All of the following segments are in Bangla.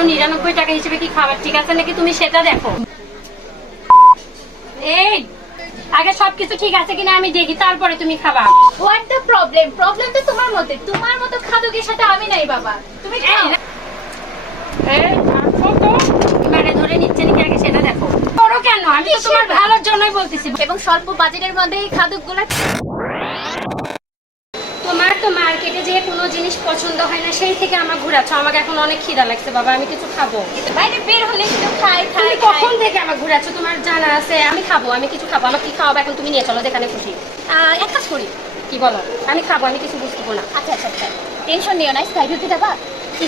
199 টাকা হিসেবে কি খাবার ঠিক আছে নাকি তুমি সেটা দেখো। এই আগে সবকিছু ঠিক আছে কিনা আমি দেখি, তারপরে তুমি খাবা। What the problem? প্রবলেম তো তোমার মধ্যে, তোমার মতো খাদকের সাথে আমি নাই বাবা। তুমি খাও। মানে ধরে নিচ্ছে নাকি আগে সেটা দেখো। করো কেন? আমি তো তোমার ভালোর জন্যই বলতেছি। এবং স্বল্প বাজেটের মধ্যে এই খাদকগুলো। তোমার তো মার্কেটে যে কোনো জিনিস পছন্দ হয় না, সেই থেকে আমার ঘোরাচ্ছ। আমাকে এখন অনেক খিদা লাগছে বাবা, আমি কিছু খাবো। বাইরে বের হলে কিন্তু খাই খাই। তুমি কখন থেকে আমার ঘোরাচ্ছ? তোমার জানা আছে আমি খাবো, আমি কিছু খাবো। আমার কি খাওয়াবো এখন? তুমি নিয়ে চলো যেখানে খুশি। এক কাজ করি। কি বলো? আমি খাবো, আমি কিছু বুঝতে না। আচ্ছা আচ্ছা আচ্ছা, টেনশন নিও না। স্কাই ভিউতে যাবা?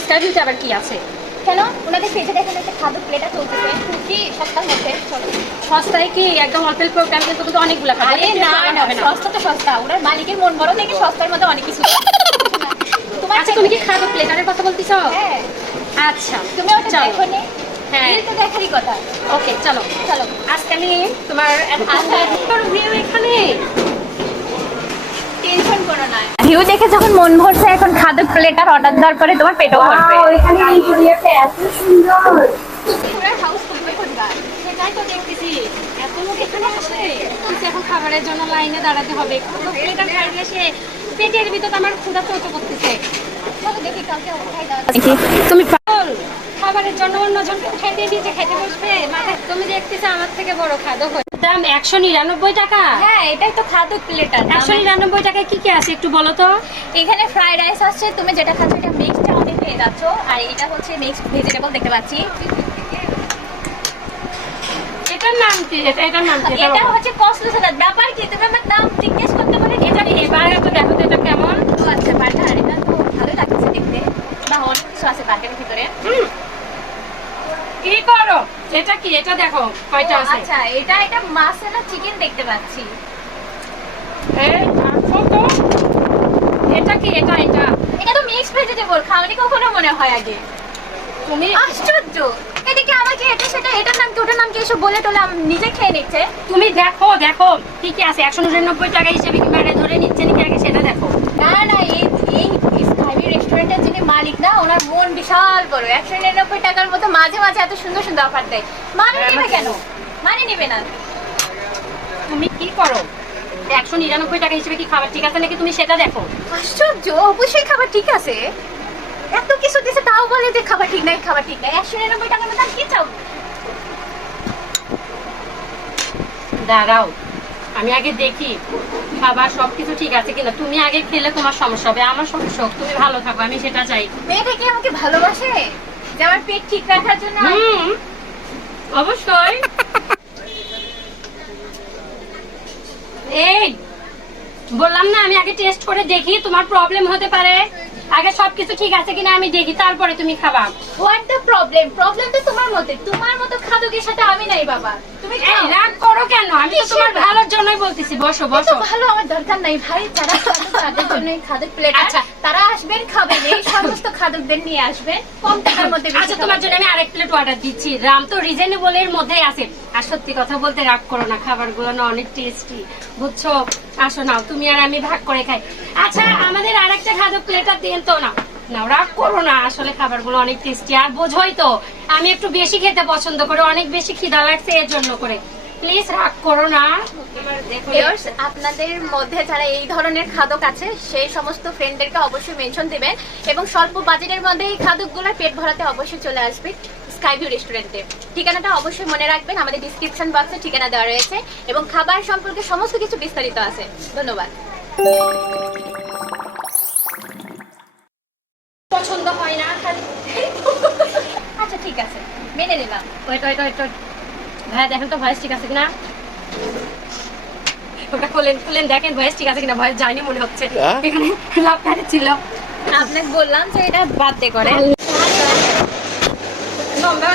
স্কাই ভিউতে আবার কি আছে? কেন? ওনাদের পেজে দেখেন একটা খাদক প্লেটা চলতেছে, খুবই সস্তার মধ্যে। চলো। সস্তায় কি? একদম অল্প অল্প দাম, কিন্তু কিন্তু অনেকগুলো খাবো। আরে না না, সস্তা তো সস্তা। ওনার মালিকের মন বড় থেকে সস্তার মধ্যে অনেক কিছু। তোমার আচ্ছা তুমি কি খাদক প্লেটারের কথা বলতেছো? হ্যাঁ। আচ্ছা তুমি ওটা দেখো নি? হ্যাঁ, বিল তো দেখারই কথা। ওকে চলো চলো। আজকে আমি তোমার ভিউ এখানে। টেনশন করো না। ভিউ দেখে যখন মন ভরছে, এখন খাদক প্লেটার অর্ডার দেওয়ার পরে তোমার পেটও ভরবে। এখানে ইন্টেরিয়রটা এত সুন্দর। পুরো হাউস ফুল করবা। সেটাই তো দেখতেছি, এত লোক এখানে আসে। কিন্তু এখন খাবারের জন্য লাইনে দাঁড়াতে হবে। খাদক প্লেটার খাইলে সে পেটের ভিতর আমার ক্ষুধা চৌত করতেছে। চলো দেখি কালকে খাই দাও। তুমি পাগল? খাবারের জন্য অন্যজনকে উঠাই দিয়ে নিজে খেতে বসবে? মানে তুমি দেখতেছো আমার থেকে বড় খাদক হয়। দাম 199 টাকা। হ্যাঁ, এটাই তো খাদক প্লেটার। 199 টাকায় কি কি আছে একটু বলো তো। এখানে ফ্রাইড রাইস আছে, তুমি যেটা খাচ্ছ এটা মিক্সড চাউমিন পেয়ে যাচ্ছ, আর এটা হচ্ছে মিক্সড ভেজিটেবল দেখতে পাচ্ছি। এটার নাম কি? এটার নাম কি? এটা হচ্ছে কসলো সালাদ। ব্যাপার কি? তুমি আমার নাম জিজ্ঞেস করতে বলে এটা এবার তো দেখো তো এটা কেমন। ও আচ্ছা, বার্গার। এটা তো ভালোই লাগছে দেখতে। বা অনেক কিছু আছে বার্গারের ভিতরে। কি করো? এটা কি? এটা দেখো কয়টা আছে। আচ্ছা, এটা মাসালা চিকেন দেখতে পাচ্ছি। এই দেখো তো। এটা কি? এটা এটা তো মিক্সড ভেজিটেবল। খাওনি কখনো মনে হয় আগে? তুমি আশ্চর্য। এদিকে আমাকে এটা সেটা, এটার নাম কি ওটার নাম কি এসব বলে টোলে নিজে খেয়ে নিচ্ছে। তুমি দেখো দেখো কি কি আছে। 199 টাকা হিসেবে কি মানে ধরে নিচ্ছে নাকি আগে সেটা দেখো। না না, এই স্কাইভি রেস্টুরেন্টের যিনি মালিক না, ওনার মন বিশাল বড়। 199 টাকার মতো মাঝে মাঝে এত সুন্দর সুন্দর অফার দেয়। মানে নেবে কেন? মানে নেবে না। তুমি কি করো? 199 টাকা হিসেবে কি খাবার ঠিক আছে নাকি তুমি সেটা দেখো। আশ্চর্য, অবশ্যই খাবার ঠিক আছে। এত কিছু দিছে তাও বলে যে খাবার ঠিক নাই, খাবার ঠিক নাই। 199 টাকার মতো আর কি চাও? দাঁড়াও, আমি আগে দেখি খাবার সবকিছু ঠিক আছে কিনা। তুমি আগে খেলে তোমার সমস্যা হবে, আমার সমস্যা হোক। তুমি ভালো থাকো, আমি সেটা চাই। মেয়েটা কি আমাকে ভালোবাসে যে আমার পেট ঠিক রাখার জন্য? অবশ্যই। এই বললাম না আমি আগে টেস্ট করে দেখি, তোমার প্রবলেম হতে পারে। আগে সবকিছু ঠিক আছে কিনা আমি দেখি, তারপরে তুমি খাবা। What the problem? প্রবলেম তো তোমার মধ্যে, তোমার মতো খাদকের সাথে আমি নাই বাবা। তুমি খাও। রাগ করো কেন? আমি তো তোমার ভালোর জন্যই বলতেছি। বসো বসো। ভালো আমার দরকার নাই ভাই। যারা খাদক তাদের জন্য এই খাদক প্লেট। আচ্ছা, তারা আসবেন, খাবেন। এই সমস্ত খাদকদের নিয়ে আসবেন কম টাকার মধ্যে। আচ্ছা তোমার জন্য আমি আরেক প্লেট অর্ডার দিচ্ছি। দাম তো রিজনেবল এর মধ্যেই আছে। আর সত্যি কথা বলতে রাগ করো না, খাবারগুলো না অনেক টেস্টি, বুঝছো? আসো নাও, তুমি আর আমি ভাগ করে খাই। আচ্ছা আমাদের আরেকটা খাদক প্লেটার দেন তো। না নাও, রাগ করো না। আসলে খাবারগুলো অনেক টেস্টি। আর বোঝোই তো আমি একটু বেশি খেতে পছন্দ করি, অনেক বেশি খিদা লাগছে এর জন্য করে। প্লিজ রাগ করো না। ভিউয়ার্স, আপনাদের মধ্যে যারা এই ধরনের খাদক আছে সেই সমস্ত ফ্রেন্ডদেরকে অবশ্যই মেনশন দিবেন, এবং স্বল্প বাজেটের মধ্যে এই খাদকগুলো পেট ভরাতে অবশ্যই চলে আসবে স্কাইভিউ রেস্টুরেন্টে। ঠিকানাটা অবশ্যই মনে রাখবেন, আমাদের ডিসক্রিপশন বক্সে ঠিকানা দেওয়া রয়েছে, এবং খাবার সম্পর্কে সমস্ত কিছু বিস্তারিত আছে। ধন্যবাদ। পছন্দ হয় না খালি। আচ্ছা ঠিক আছে, মেনে নিলাম। ওয়েট ওয়েট ওয়েট ওয়েট, ভাই দেখেন তো ভয়েস ঠিক আছে কিনা। ওটা খুলেন খুলেন, দেখেন ভয়েস ঠিক আছে কিনা। ভয়েস যায়নি মনে হচ্ছে, এখানে লাভ কাটে ছিল। আপনাকে বললাম যে এটা বাদ দে করে। নম্বর